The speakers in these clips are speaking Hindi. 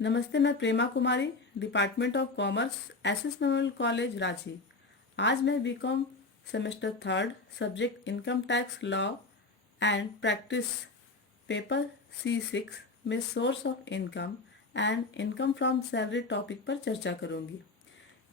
नमस्ते, मैं Prema Kumari, department of commerce, SS memorial college Ranchi. आज मैं BCom semester third subject income tax law and practice paper C6 में source of income and income from salary topic पर चर्चा करूंगी।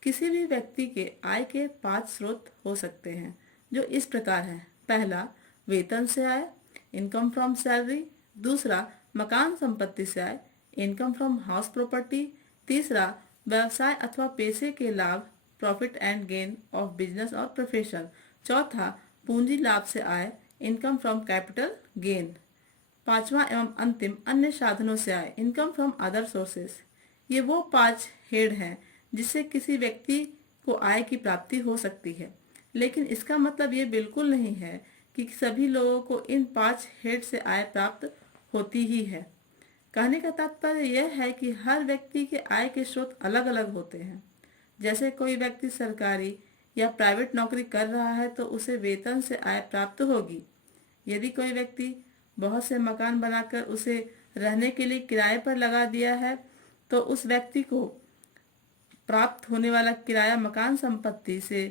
किसी भी व्यक्ति के आय के 5 स्रोत हो सकते हैं जो इस प्रकार हैं। पहला, वेतन से आय, इनकम फ्रॉम सैलरी। दूसरा, मकान संपत्ति से आय, इनकम फ्रॉम हाउस प्रॉपर्टी। तीसरा, व्यवसाय अथवा पेशे के लाभ, profit and gain of business और प्रोफेशन। चौथा, पूंजी लाभ से आय, इनकम फ्रॉम कैपिटल गेन। पांचवा एवं अंतिम, अन्य साधनों से आय, इनकम फ्रॉम अदर सोर्सेस। ये वो 5 हेड हैं जिससे किसी व्यक्ति को आय की प्राप्ति हो सकती है, लेकिन इसका मतलब ये बिल्कुल नहीं है कि सभी लोगों को इन 5 हेड से आय प्राप्त होती ही है। कहने का तात्पर्य यह है कि हर व्यक्ति के आय के स्रोत अलग अलग होते हैं। जैसे कोई व्यक्ति सरकारी या प्राइवेट नौकरी कर रहा है तो उसे वेतन से आय प्राप्त होगी। यदि कोई व्यक्ति बहुत से मकान बनाकर उसे रहने के लिए किराए पर लगा दिया है तो उस व्यक्ति को प्राप्त होने वाला किराया मकान संपत्ति से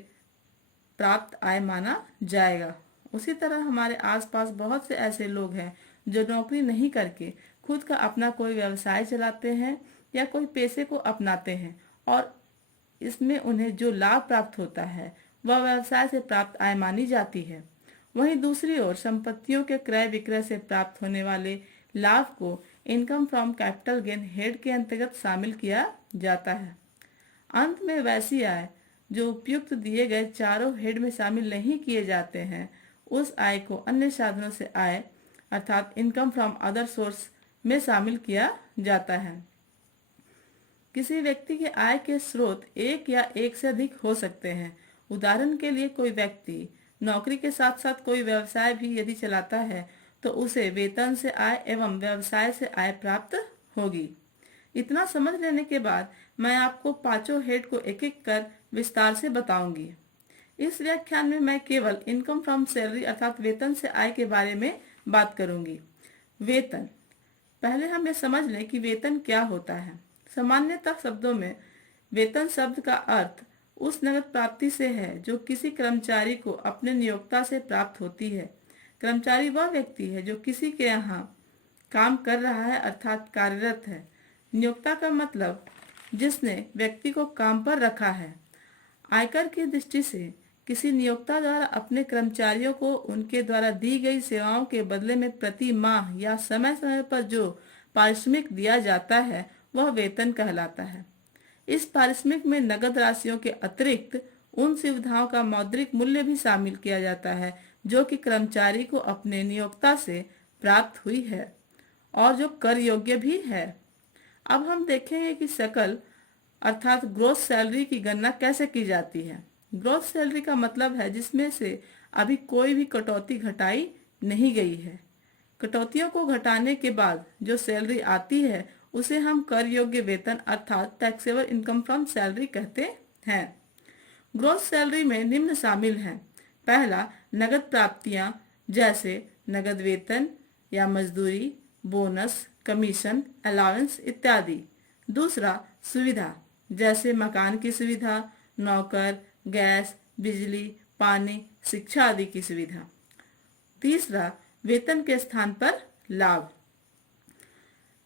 प्राप्त आय माना जाएगा। उसी तरह हमारे आसपास बहुत से ऐसे लोग हैं जो नौकरी नहीं करके खुद का अपना कोई व्यवसाय चलाते हैं या कोई पेशे को अपनाते हैं और इसमें उन्हें जो लाभ प्राप्त होता है वह व्यवसाय से प्राप्त आय मानी जाती है। वहीं दूसरी ओर संपत्तियों के क्रय विक्रय से प्राप्त होने वाले लाभ को income from capital gain head के अंतर्गत शामिल किया जाता है। अंत में वैसी आय जो उपयुक्त दिए गए चारों हेड में शामिल नहीं किए जाते हैं, उस आय को अन्य साधनों से आय अर्थात इनकम फ्रॉम अदर सोर्स में शामिल किया जाता है। किसी व्यक्ति के आय के स्रोत एक या एक से अधिक हो सकते हैं। उदाहरण के लिए कोई व्यक्ति नौकरी के साथ साथ कोई व्यवसाय भी यदि चलाता है तो उसे वेतन से आय एवं व्यवसाय से आय प्राप्त होगी। इतना समझ लेने के बाद मैं आपको पांचों हेड को एक एक कर विस्तार से बताऊंगी। इस व्याख्यान में मैं केवल इनकम फ्रॉम सैलरी अर्थात वेतन से आय के बारे में बात करूंगी। वेतन, पहले हम ये समझ लें कि वेतन क्या होता है। सामान्यतः शब्दों में वेतन शब्द का अर्थ उस नगद प्राप्ति से है जो किसी कर्मचारी को अपने नियोक्ता से प्राप्त होती है। कर्मचारी वह व्यक्ति है जो किसी के यहाँ काम कर रहा है अर्थात कार्यरत है। नियोक्ता का मतलब जिसने व्यक्ति को काम पर रखा है। आयकर की दृष्टि से किसी नियोक्ता द्वारा अपने कर्मचारियों को उनके द्वारा दी गई सेवाओं के बदले में प्रति माह या समय समय पर जो पारिश्रमिक दिया जाता है वह वेतन कहलाता है। इस पारिश्रमिक में नगद राशियों के अतिरिक्त उन सुविधाओं का मौद्रिक मूल्य भी शामिल किया जाता है जो कि कर्मचारी को अपने नियोक्ता से प्राप्त हुई है और जो कर योग्य भी है। अब हम देखेंगे कि सकल अर्थात ग्रोस सैलरी की गणना कैसे की जाती है। ग्रोस सैलरी का मतलब है जिसमें से अभी कोई भी कटौती घटाई नहीं गई है। कटौतियों को घटाने के बाद जो सैलरी आती है उसे हम कर योग्य वेतन अर्थात टैक्सेबल इनकम फ्रॉम सैलरी कहते हैं। ग्रोस सैलरी में निम्न शामिल हैं। पहला, नगद प्राप्तियां जैसे नगद वेतन या मजदूरी, बोनस, कमीशन, अलाउंस इत्यादि। दूसरा, सुविधा जैसे मकान की सुविधा, नौकर, गैस, बिजली, पानी, शिक्षा आदि की सुविधा। तीसरा, वेतन के स्थान पर लाभ।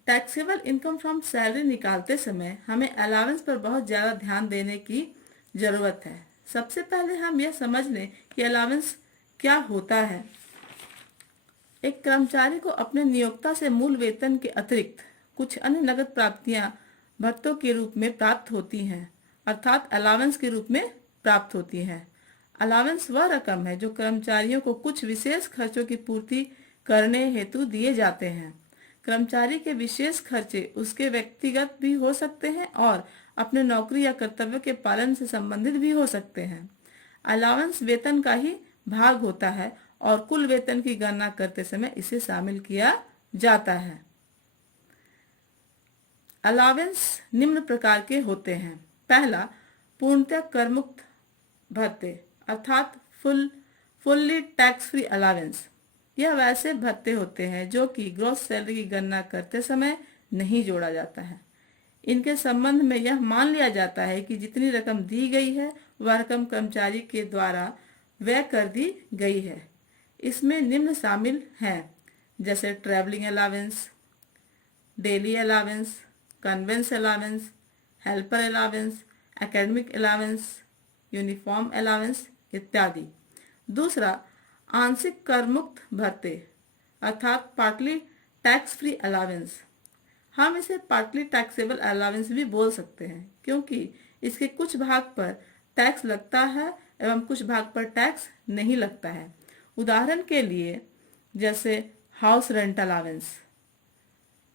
टैक्सेबल इनकम फ्रॉम सैलरी निकालते समय हमें अलाउंस पर बहुत ज्यादा ध्यान देने की जरूरत है। सबसे पहले हम यह समझ लें कि अलाउंस क्या होता है। एक कर्मचारी को अपने नियोक्ता से मूल वेतन के अतिरिक्त कुछ अन्य नगद प्राप्तियां भत्तों के रूप में प्राप्त होती हैं अर्थात अलाउंस के रूप में प्राप्त होती हैं। अलाउंस वह रकम है जो कर्मचारियों को कुछ विशेष खर्चों की पूर्ति करने हेतु दिए जाते हैं। कर्मचारी के विशेष खर्चे उसके व्यक्तिगत भी हो सकते हैं और अपने नौकरी या कर्तव्य के पालन से संबंधित भी हो सकते हैं। अलाउंस वेतन का ही भाग होता है और कुल वेतन की गणना करते समय इसे शामिल किया जाता है। अलाउंस निम्न प्रकार के होते हैं। पहला, पूर्णतः कर मुक्त भत्ते अर्थात फुल्ली टैक्स फ्री अलाउंस। यह वैसे भत्ते होते हैं जो कि ग्रॉस सैलरी की गणना करते समय नहीं जोड़ा जाता है। इनके संबंध में यह मान लिया जाता है कि जितनी रकम दी गई है वह रकम कर्मचारी के द्वारा व्यय कर दी गई है। इसमें निम्न शामिल हैं, जैसे travelling allowance, daily allowance, conveyance allowance, helper allowance, academic allowance, uniform allowance इत्यादि। दूसरा, आंशिक कर मुक्त भत्ते अर्थात पार्टली टैक्स फ्री अलावेंस। हम इसे पार्टली टैक्सेबल अलावेंस भी बोल सकते हैं, क्योंकि इसके कुछ भाग पर टैक्स लगता है एवं कुछ भाग पर टैक्स नहीं लगता है। उदाहरण के लिए जैसे हाउस रेंट अलावेंस,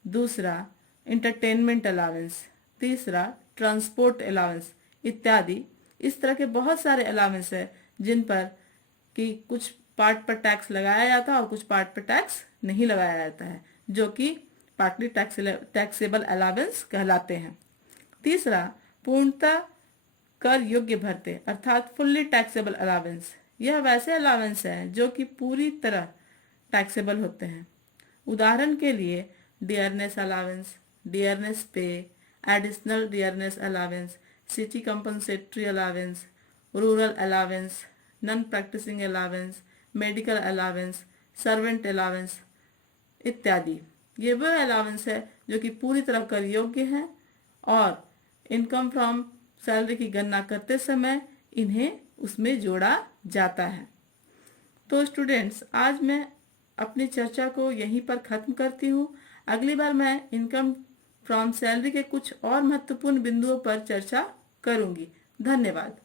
दूसरा इंटरटेनमेंट अलावेंस, तीसरा ट्रांसपोर्ट अलावेंस इत्यादि। इस तरह के बहुत सारे अलावेंस है जिन पर कि कुछ पार्ट पर टैक्स लगाया जाता है और कुछ पार्ट पर टैक्स नहीं लगाया जाता है, जो कि पार्टली टैक्सेबल अलावेंस कहलाते हैं। तीसरा, पूर्णतः कर योग्य भत्ते अर्थात फुल्ली टैक्सेबल अलावेंस। यह वैसे अलावेंस हैं जो कि पूरी तरह टैक्सेबल होते हैं। उदाहरण के लिए dearness allowance, dearness pay, additional dearness allowance, city compensatory allowance, rural allowance, non practising allowance, medical allowance, servant allowance इत्यादि। ये वह अलावेंस है जो कि पूरी तरह कर योग्य हैं और इनकम फ्रॉम सैलरी की गणना करते समय इन्हें उसमें जोड़ा जाता है। तो स्टूडेंट्स, आज मैं अपनी चर्चा को यहीं पर खत्म करती हूँ। अगली बार मैं इनकम फ्रॉम सैलरी के कुछ और महत्वपूर्ण बिंदुओं पर चर्चा करूँगी। धन्यवाद।